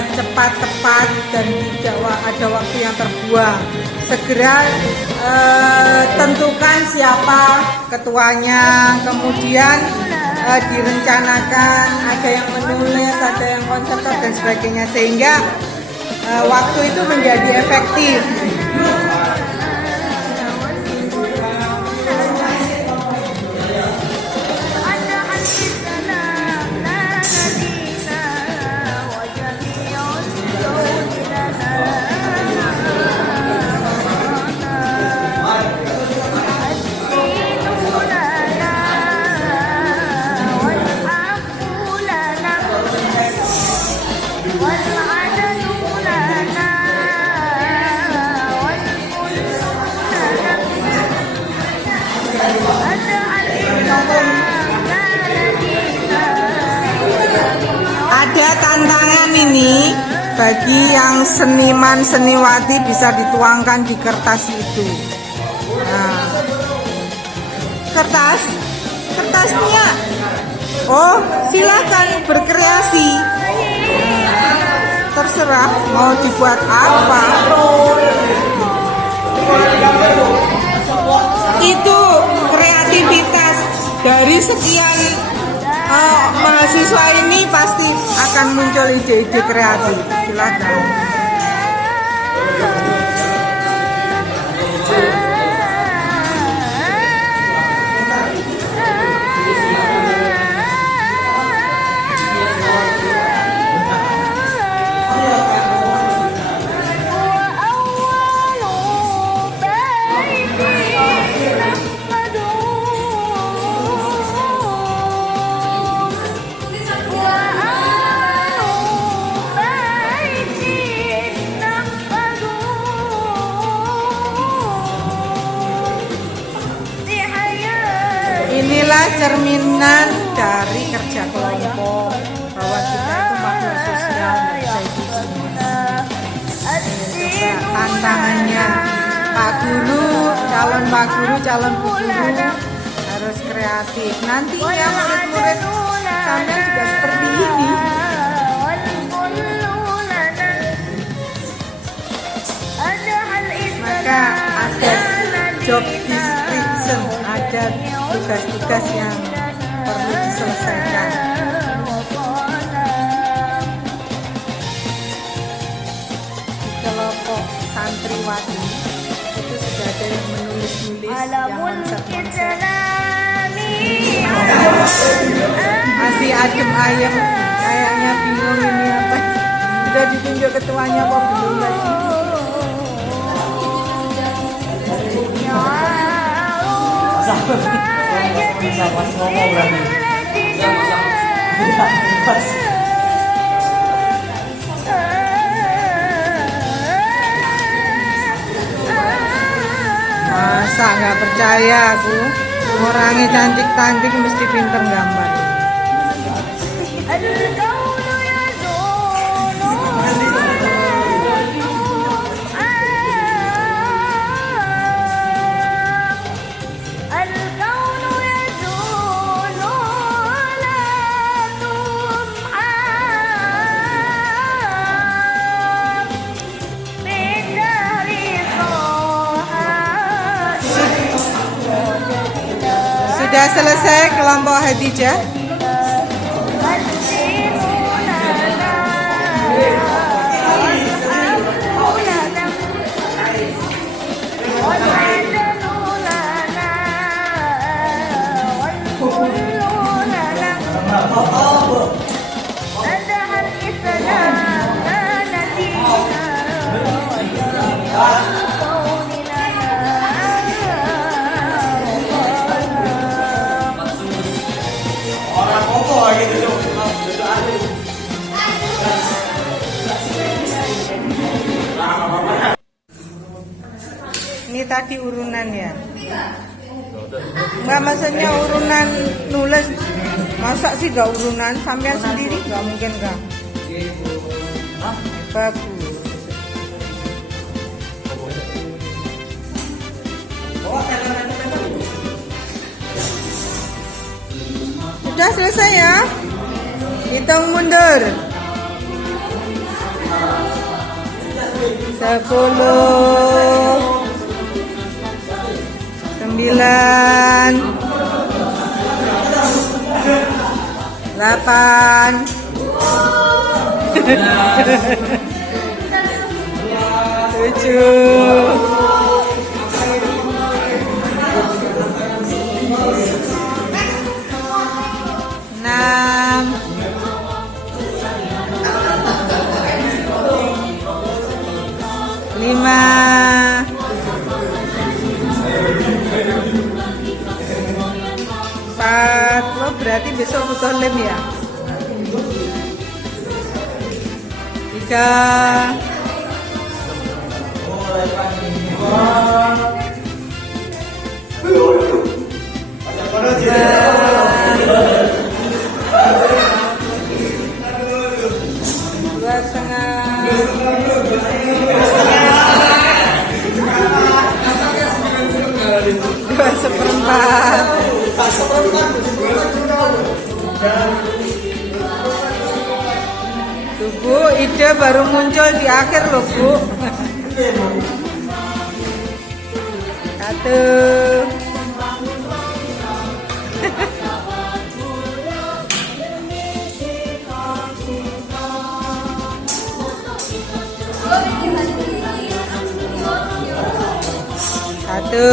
supaya cepat, tepat, dan tidak ada waktu yang terbuang. Segera tentukan siapa ketuanya, kemudian direncanakan, ada yang menulis, ada yang konseptor dan sebagainya, sehingga waktu itu menjadi efektif. Ada tantangan ini bagi yang seniman seniwati, bisa dituangkan di kertas itu. Nah, kertasnya, oh silakan berkreasi. Terserah mau dibuat apa. Itu kreativitas dari sekian mahasiswa ini, pasti akan muncul ide-ide kreatif. Silakan. Inilah cerminan dari kerja kelompok, bahwa kita itu makhluk sosial, nggak bisa itu tantangannya. Pak Guru, calon Pak Guru, calon Bu Guru harus kreatif. Nantinya murid-murid sampai juga seperti ini. Maka ada job description, ada tugas-tugas yang perlu diselesaikan. Di kelompok santriwati itu sudah ada yang menulis-nulis yang konsep-konsep. Masih adem ayem, kayaknya bingung ini apa. Sudah ditunjuk ketuanya apa belum lagi? Masa nggak percaya aku, orangnya cantik-cantik mesti pinter gambar. Sudah selesai kelompok Hadijah. Ini tadi urunan ya? Enggak, maksudnya urunan nulis. Masa sih gak urunan? Sampean sendiri gak mungkin kan? Bagus. Sudah selesai ya? Hitung mundur. 10, 9, 8, 7, 6, 5, 4. Oh, berarti besok butuh lem ya. 3, 2,4. Tuh Bu, ide baru muncul di akhir loh Bu. 1. Satu.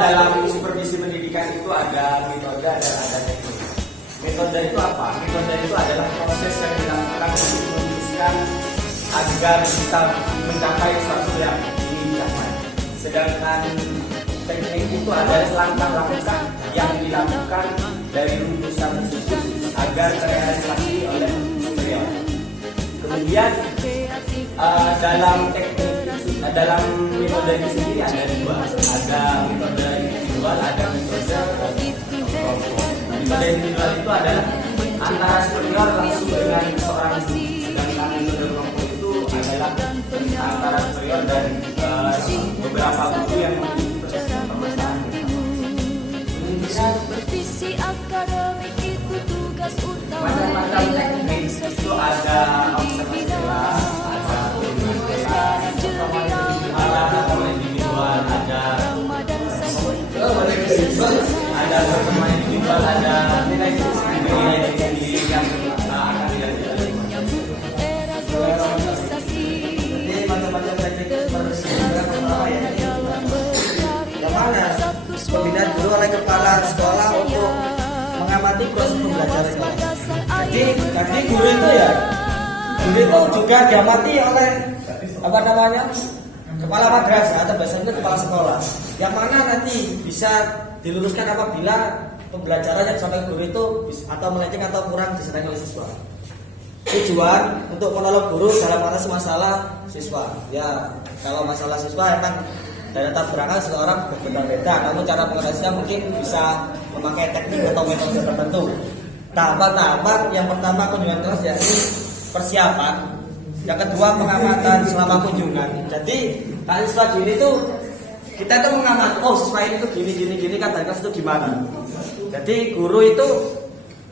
Dalam supervisi pendidikan itu ada metode dan ada teknik. Metode itu apa? Metode itu adalah proses yang dilakukan untuk memutuskan agar kita mencapai sesuatu yang ingin dicapai. Sedangkan teknik itu adalah langkah-langkah yang dilakukan dari rumusan tersebut agar terrealisasi oleh superior. Kemudian dalam teknik, dalam metode ini sendiri ada dua, ada metode individual, ada metode kelompok. Metode individual itu adalah antara superior langsung dengan seorang guru, sedangkan metode kelompok itu adalah antara superior dan beberapa guru yang memiliki proses permasalahan. Supervisi akademik itu tugas utama. Macam-macam teknik itu ada observasi kelas, ada individual, ada pertemuan individual, ada nilai sendiri yang akan dilakukan. Jadi macam-macam teknik seperti pertama ya. Yang mana pembinaan guru oleh kepala sekolah untuk mengamati proses pembelajaran. Jadi guru itu juga diamati oleh kepala madrasah atau bahasanya kepala sekolah, yang mana nanti bisa diluruskan apabila pembelajaran yang disampaikan guru itu atau melenceng atau kurang disertai oleh siswa. Tujuan untuk menolong guru dalam mengatasi masalah siswa. Ya, kalau masalah siswa emang dari tahap berangkat seseorang berbeda-beda, namun cara mengatasinya mungkin bisa memakai teknik atau metode tertentu. Tahapan-tahapan yang pertama kunjungan kelas yakni persiapan. Yang kedua pengamatan selama kunjungan. Jadi kalau siswa gini tuh kita tuh mengamati, oh siswa ini tuh gini kan dari kelas itu gimana. Jadi guru itu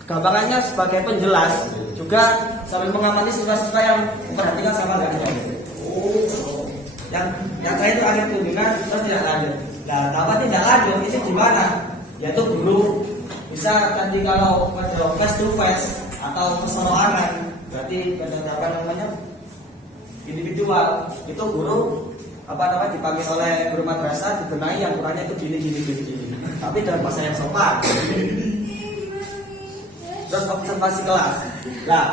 gampangannya sebagai penjelas juga sambil mengamati siswa-siswa yang memperhatikan sama enggaknya. Yang terakhir itu akhir kunjungan terus tidak lanjut. Nah, tahapan tidak lanjut itu gimana? Yaitu guru bisa nanti kalau pada face to face atau keseluruhan, berarti pada tahapan namanya individual itu guru dipanggil oleh guru madrasah, dibenahi yang kurangnya itu gini tapi dalam bahasa yang sopan. Terus observasi kelas. Nah,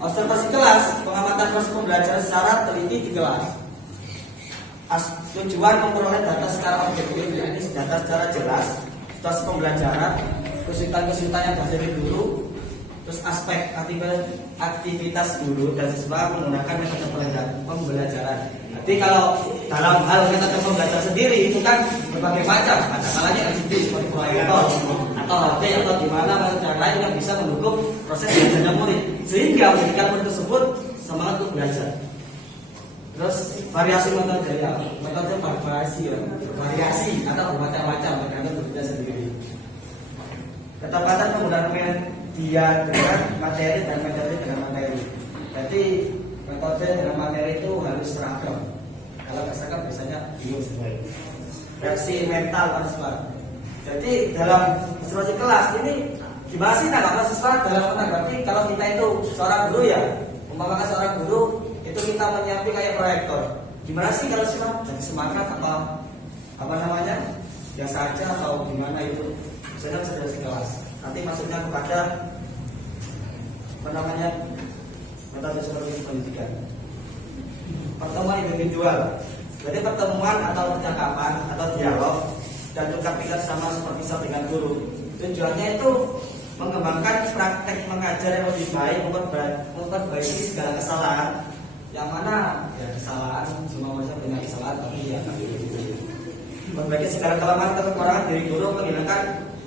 observasi kelas pengamatan proses pembelajaran secara teliti di kelas. Tujuan memperoleh data secara objektif, yakni data secara jelas, situasi pembelajaran, kesulitan-kesulitan yang dari guru, terus aspek aktivitas guru dan siswa menggunakan metode pembelajaran. Jadi kalau dalam hal metode pembelajaran sendiri itu kan berbagai macam, ada kalanya LCD seperti proyektor atau HP atau di mana cara lain yang bisa mendukung proses belajar murid sehingga menjadikan murid tersebut semangat untuk belajar. Terus variasi metode ya, metode variasi atau bermacam-macam tergantung gurunya sendiri. Ketepatan penggunaan media dengan materi dan metode dengan materi. Jadi metode dengan materi itu harus seragam. Kalau nggak seragam biasanya bingung sebenarnya. Reaksi mental mahasiswa. Jadi dalam observasi kelas ini gimana sih tanggapan mahasiswa dalam menanggapi kalau kita itu seorang guru ya, umpamakan seorang guru itu kita menyiapkan kayak proyektor. Gimana sih kalau sih jadi semangat apa namanya biasa aja atau gimana itu? Misalnya observasi kelas. Nanti maksudnya kepada apa namanya metode supervisi pendidikan. Pertemuan individual, jadi pertemuan atau percakapan atau dialog dan tukar pikiran sama supervisor dengan guru. Tujuannya itu mengembangkan praktek mengajar yang lebih baik, memperbaiki segala kesalahan. Yang mana ya kesalahan, semua manusia punya kesalahan, tapi ya gitu. Memperbaiki segala kelemahan atau kekurangan dari guru, menghilangkan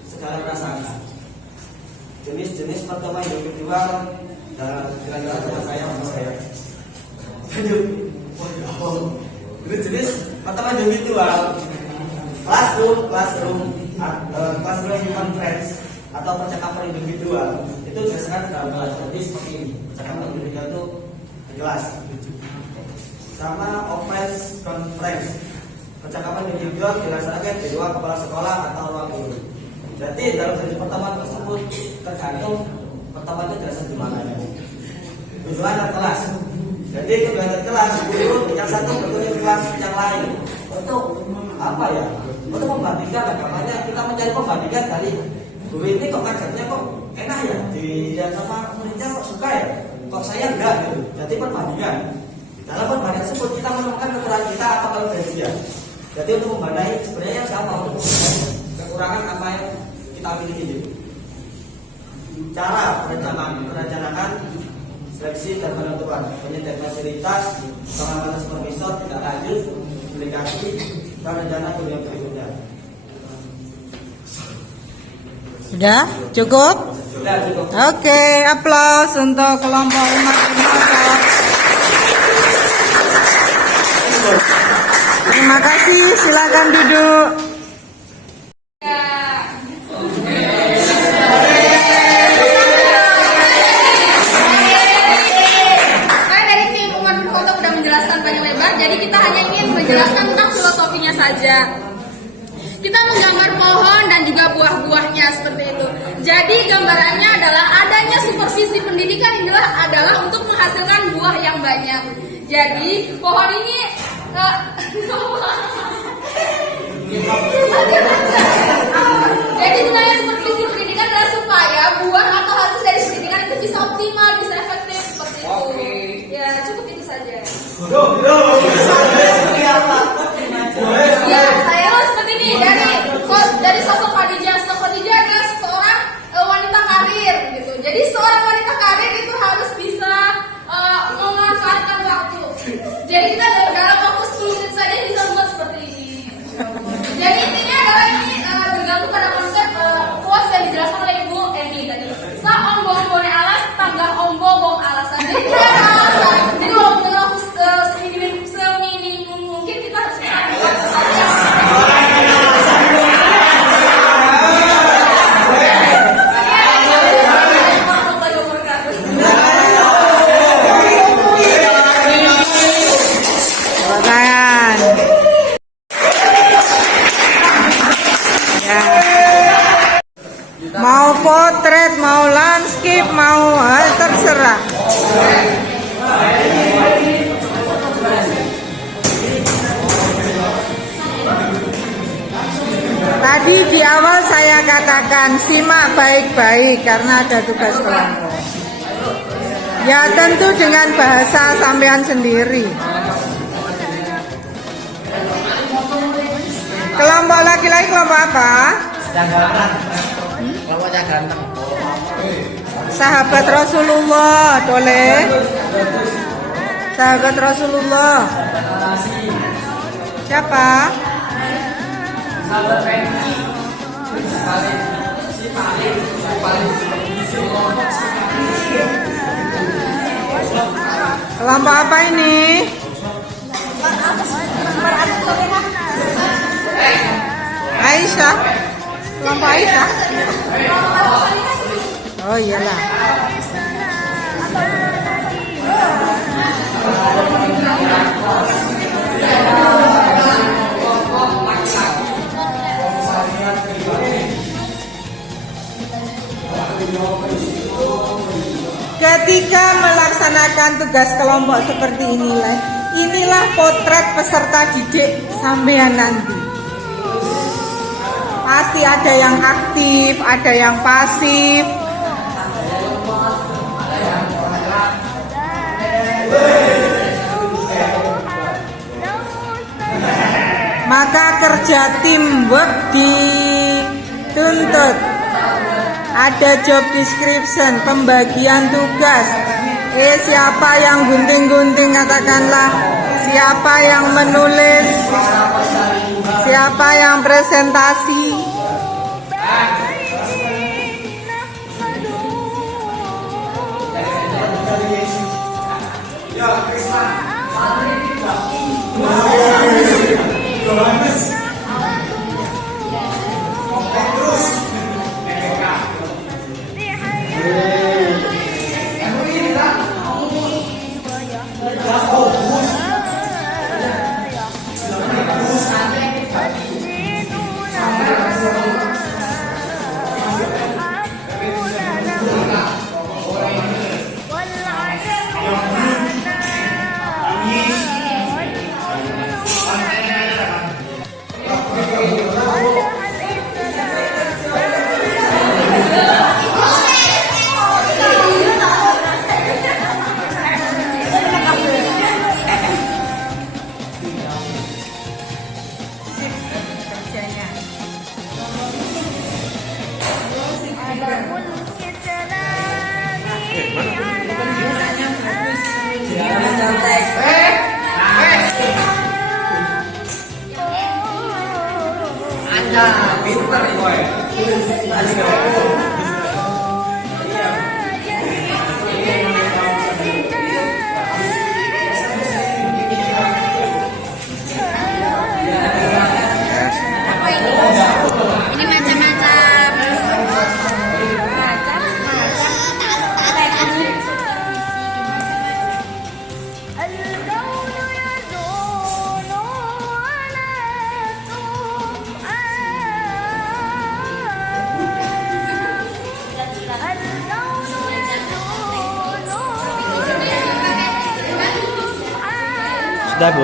segala prasangka. Jenis-jenis pertemuan individual dan kira-kira teman saya sama saya. Jenis pertemuan individual, classroom conference atau percakapan individual itu biasanya dalam kelas. Jadi seperti ini, percakapan individual itu jelas. Sama offense conference, percakapan individual dilaksanakan di ruang kepala sekolah atau ruang guru. Jadi dalam jenis pertemuan tersebut tergantung pertemuan itu jelas di mana. Tujuan kelas. Jadi kegiatan kelas guru yang satu berkunjung kelas yang lain untuk apa ya? Untuk membandingkan, makanya kita mencari pembandingan dari guru ini kok ngajarnya kok enak ya, dilihat sama muridnya kok suka ya, kok saya enggak gitu. Jadi perbandingan. Dalam perbandingan tersebut kita menemukan kekurangan kita atau kelebihan dia. Jadi untuk membandai sebenarnya siapa untuk kekurangan apa yang kita miliki itu. Cara perencanaan seleksi dan penentuan penyediaan fasilitas, pengamanan supervisor tidak lanjut, aplikasi dan rencana guru yang berikutnya. Sudah cukup? Sudah cukup. Oke, aplaus untuk kelompok umat Immanuel. Terima kasih, silakan duduk. Jadi kita hanya ingin menjelaskan tentang filosofinya saja. Kita menggambar pohon dan juga buah-buahnya seperti itu. Jadi gambarannya adalah adanya supervisi pendidikan adalah untuk menghasilkan buah yang banyak. Jadi pohon ini jadi gunanya supervisi pendidikan adalah supaya buah atau hasil dari pendidikan itu bisa optimal, bisa efektif seperti itu. Ya cukup itu saja. Ya, saya seperti ini dari sosok Khadijah. Sosok Khadijah adalah seorang wanita karir gitu. Jadi seorang wanita karir itu harus bisa memanfaatkan waktu. Jadi kita dalam waktu 10 menit saja bisa membuat seperti ini. Jadi intinya adalah ini bergantung pada konsep quotes yang dijelaskan oleh Ibu Eni tadi. Sa ombo bone alas, tangga ombo bong alasan. Jadi tidak ada alasan. Jadi kalau menurut aku seminim mungkin kita harus melakukan sesuatu. Mau potret, mau landscape, mau terserah. Tadi di awal saya katakan simak baik-baik karena ada tugas kelompok. Ya tentu dengan bahasa sampean sendiri. Kelompok laki-laki kelompok apa? Kelompoknya ganteng. Sahabat Rasulullah, boleh? Sahabat Rasulullah. presentasi. Siapa? Sahabat PNI. Si paling. Kelompok apa ini? Aisyah. Kelompok Aisyah. Oh iyalah. Ketika melaksanakan tugas kelompok seperti inilah potret peserta didik sampean nanti. Pasti ada yang aktif, ada yang pasif. Maka kerja teamwork dituntut. Ada job description, pembagian tugas. Siapa yang gunting-gunting katakanlah, siapa yang menulis, siapa yang presentasi. Sudah, Bu.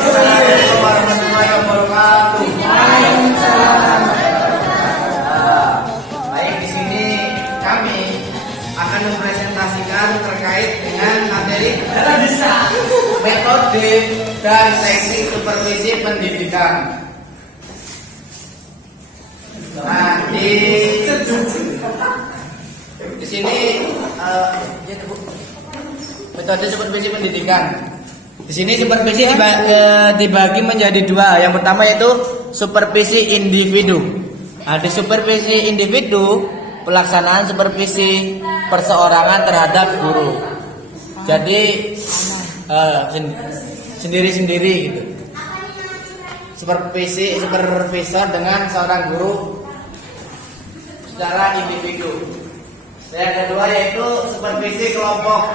Assalamualaikum warahmatullahi wabarakatuh. Baik, di sini kami akan mempresentasikan terkait dengan materi metode dan teknik supervisi pendidikan. Nah, di sini metode supervisi pendidikan. Di sini supervisi dibagi menjadi dua. Yang pertama yaitu supervisi individu. Nah, di supervisi individu, pelaksanaan supervisi perseorangan terhadap guru. Jadi sendiri-sendiri gitu. Supervisor dengan seorang guru secara individu. Yang kedua yaitu supervisi kelompok.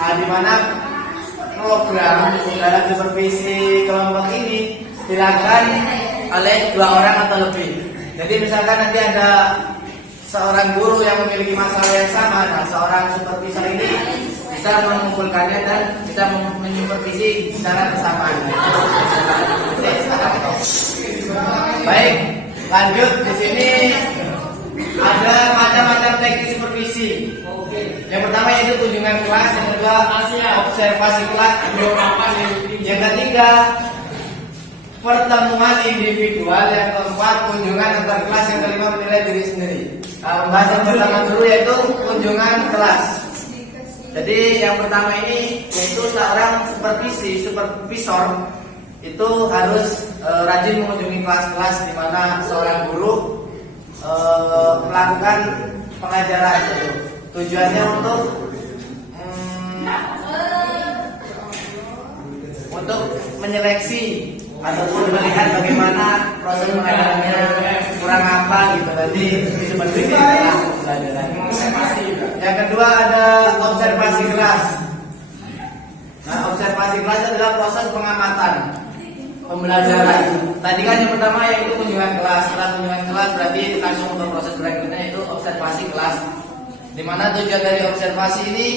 Nah, di mana program dalam supervisi kelompok ini dilakukan oleh 2 orang atau lebih. Jadi misalkan nanti ada seorang guru yang memiliki masalah yang sama, nah seorang supervisor ini bisa bisa mengumpulkannya dan bisa menyupervisi secara bersamaan. Baik, lanjut di sini ada macam-macam teknik supervisi. Yang pertama yaitu kunjungan kelas, yang kedua observasi kelas, yang ketiga pertemuan individual, yang keempat kunjungan antar kelas, yang kelima menilai diri sendiri. Pembahasan pertama dulu yaitu kunjungan kelas. Jadi yang pertama ini yaitu seorang supervisor itu harus rajin mengunjungi kelas-kelas di mana seorang guru melakukan pengajaran. Tujuannya untuk menyeleksi ataupun melihat bagaimana proses pengajarannya kurang apa gitu, nanti seperti itu pelajaran. Yang kedua ada observasi kelas. Nah, observasi kelas adalah proses pengamatan pembelajaran. Tadi kan yang pertama yaitu kunjungan kelas. Setelah kunjungan kelas berarti langsung untuk proses berikutnya yaitu observasi kelas. Di mana tujuan dari observasi ini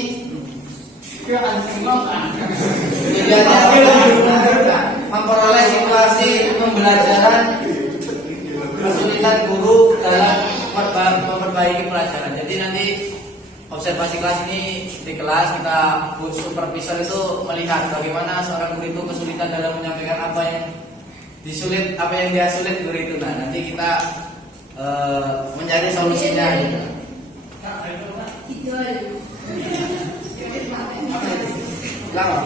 tujuannya memperoleh situasi pembelajaran, kesulitan guru dalam memperbaiki pelajaran. Jadi nanti observasi kelas ini di kelas kita supervisor itu melihat bagaimana seorang guru itu kesulitan dalam menyampaikan apa yang dia sulit guru itu. Nah, nanti kita mencari solusinya. Lama.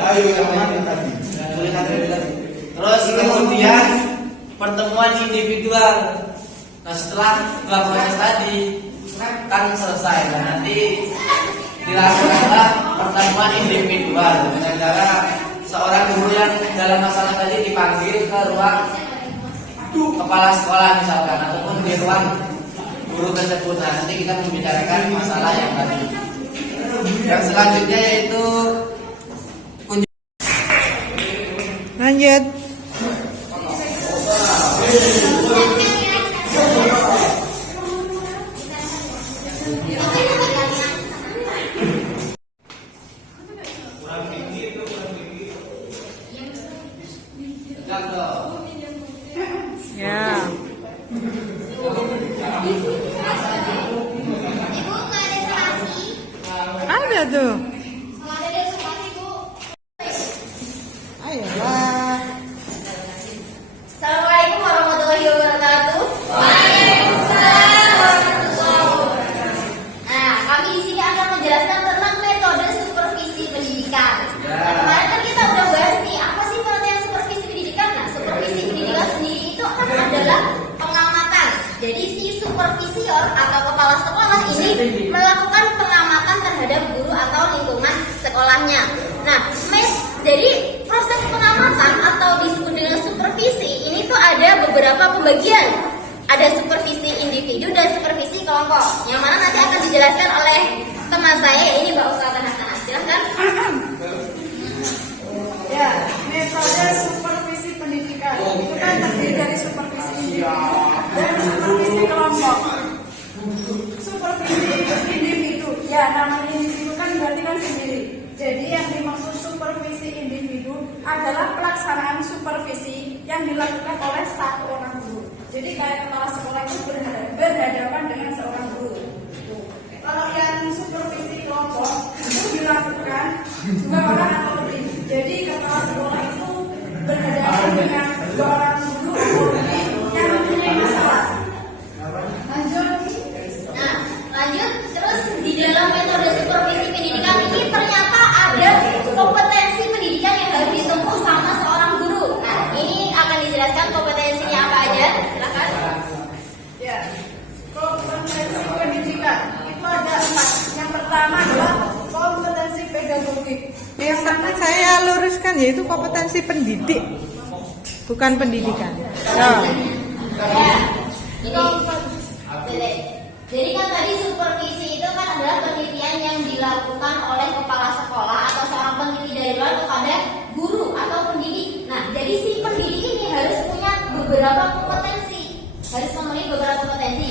Ayo yang mana tadi? Terus kemudian pertemuan individual. Nah, setelah proses tadi kan selesai. Nah, nanti dilakukanlah pertemuan individual dengan cara seorang guru yang dalam masalah tadi dipanggil ke ruang kepala sekolah misalkan ataupun di ruang guru tersebut. Nah, nanti kita membicarakan masalah yang tadi. Yang selanjutnya yaitu Lanjut. Ya. Ada tuh. Ayolah. Assalamualaikum warahmatullahi wabarakatuh. Waalaikumsalam warahmatullahi wabarakatuh. Nah, kami di sini akan menjelaskan tentang metode supervisi pendidikan. Nah, kemarin kan kita udah bahas nih apa sih pengertian supervisi pendidikan. Nah, supervisi pendidikan sendiri itu adalah pengamatan. Jadi si supervisor atau kepala sekolah ini melakukan pengamatan terhadap guru atau lingkungan sekolahnya. Nah, jadi proses pengamatan atau disebut dengan supervisi ini tuh ada beberapa pembagian. Ada supervisi individu dan supervisi kelompok. Yang mana nanti akan dijelaskan oleh teman saya ini Mbak Ustazah Hasanah. Silahkan. Ya, metode supervisi pendidikan itu kan terdiri dari supervisi individu dan supervisi kelompok. Supervisi individu, ya namanya individu kan berarti kan sendiri. Jadi yang dimaksud supervisi individu adalah pelaksanaan supervisi yang dilakukan oleh satu orang guru. Jadi kayak kepala sekolah itu berhadapan dengan seorang guru. Kalau yang supervisi kelompok itu dilakukan dua orang atau lebih. Jadi kepala sekolah itu berhadapan dengan dua orang guru atau lebih yang mempunyai masalah. Lanjut, terus di dalam metode supervisi pendidikan ini ternyata ada kompetensi pendidikan yang harus ditempuh sama seorang guru. Nah, ini akan dijelaskan kompetensinya apa aja. Silakan. Ya, kompetensi pendidikan itu ada 4. Yang pertama adalah kompetensi pedagogik. Yang pertama saya luruskan yaitu kompetensi pendidik, bukan pendidikan. Ya, ini jadi kan tadi supervisi itu kan adalah penelitian yang dilakukan oleh kepala sekolah atau seorang peneliti dari luar kepada guru atau pendidik. Nah, jadi si pendidik ini harus punya beberapa kompetensi, harus memenuhi beberapa kompetensi,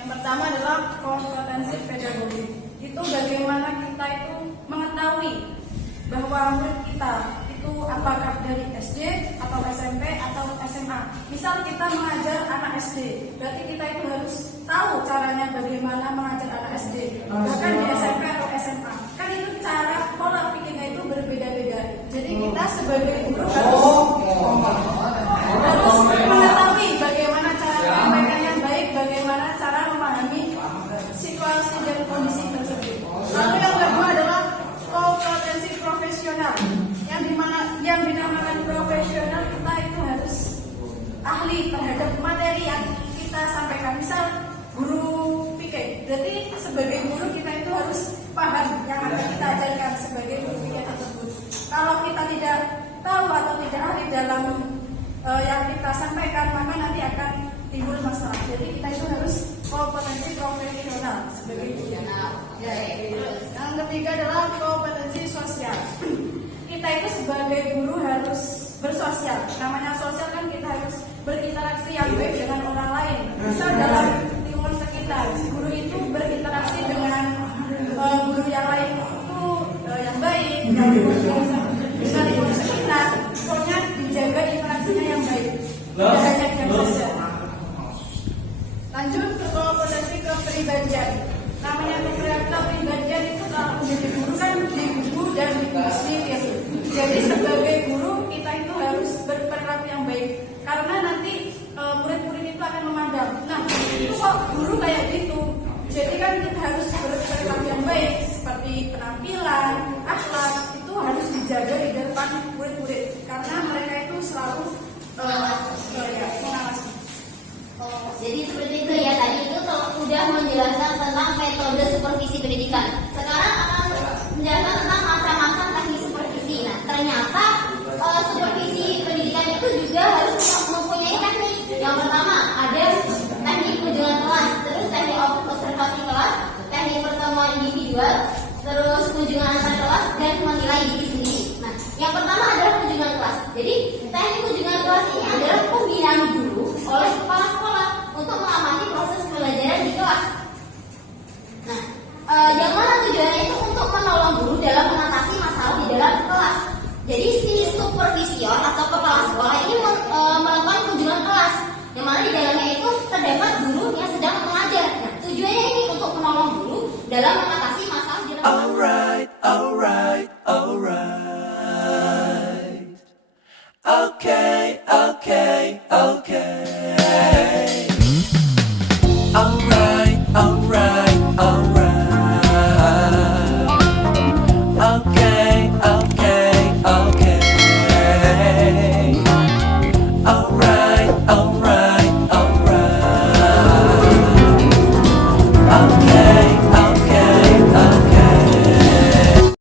Yang pertama adalah kompetensi pedagogik. Itu bagaimana kita itu mengetahui bahwa murid kita itu apakah dari SD atau SMP atau SMA. Misal kita mengajar anak SD, berarti kita itu harus tahu caranya bagaimana mengajar anak SD. Bahkan di SMP atau SMA, kan itu cara pola pikirnya itu berbeda-beda. Jadi kita sebagai guru harus mengetahui bagaimana cara menyampaikan yang baik, bagaimana cara memahami situasi dan kondisi tersebut. Lalu yang kedua adalah kompetensi profesional, yang dinamakan profesional, kita itu harus ahli terhadap materi yang kita sampaikan. Misal guru PK, jadi sebagai guru kita itu harus paham yang akan kita ajarkan sebagai guru PK tersebut. Kalau kita tidak tahu atau tidak ahli dalam yang kita sampaikan, maka nanti akan timbul masalah. Jadi kita itu harus kompetensi profesional sebagai guru. Yang ketiga adalah kompetensi sosial. Kita itu sebagai guru harus bersosial. Namanya sosial kan kita harus berinteraksi yang baik dengan orang lain. Misal dalam lingkungan sekitar, guru itu berinteraksi dengan guru yang lain itu yang baik, dengan lingkungan sekitar. Pokoknya dijaga interaksinya yang baik. Tidak hanya dengan sosial. Lanjut ke kompetensi kepribadian. Namanya kepribadian itu kalau menjadi guru kan di buku dan di sendiri. Jadi sebagai guru kita itu harus berperilaku yang baik, karena nanti murid-murid itu akan memandang, nah itu kok guru kayak gitu. Jadi kan kita harus berperilaku yang baik, seperti penampilan, akhlak itu harus dijaga di depan murid-murid, karena mereka itu selalu mengawasi. Jadi seperti itu ya, tadi itu sudah menjelaskan tentang metode supervisi pendidikan. Sekarang akan menjelaskan tentang macam-macam teknik supervisi. Nah, ternyata supervisi pendidikan itu juga harus mempunyai teknik. Yang pertama ada teknik kunjungan kelas, terus teknik observasi kelas, teknik pertemuan individual, terus kunjungan antar kelas, dan menilai diri sendiri. Nah, yang pertama adalah kunjungan kelas. Jadi teknik kunjungan kelas ini adalah pembinaan guru oleh kepala sekolah untuk mengamati proses pembelajaran di kelas. Nah, yang mana tujuannya itu untuk menolong guru dalam mengatasi masalah di dalam kelas. Jadi si supervisor atau kepala sekolah ini melakukan kunjungan kelas, yang mana di dalamnya itu terdapat guru yang sedang mengajar. Nah, tujuannya ini untuk menolong guru dalam mengatasi masalah di dalam kelas. Alright. Okay.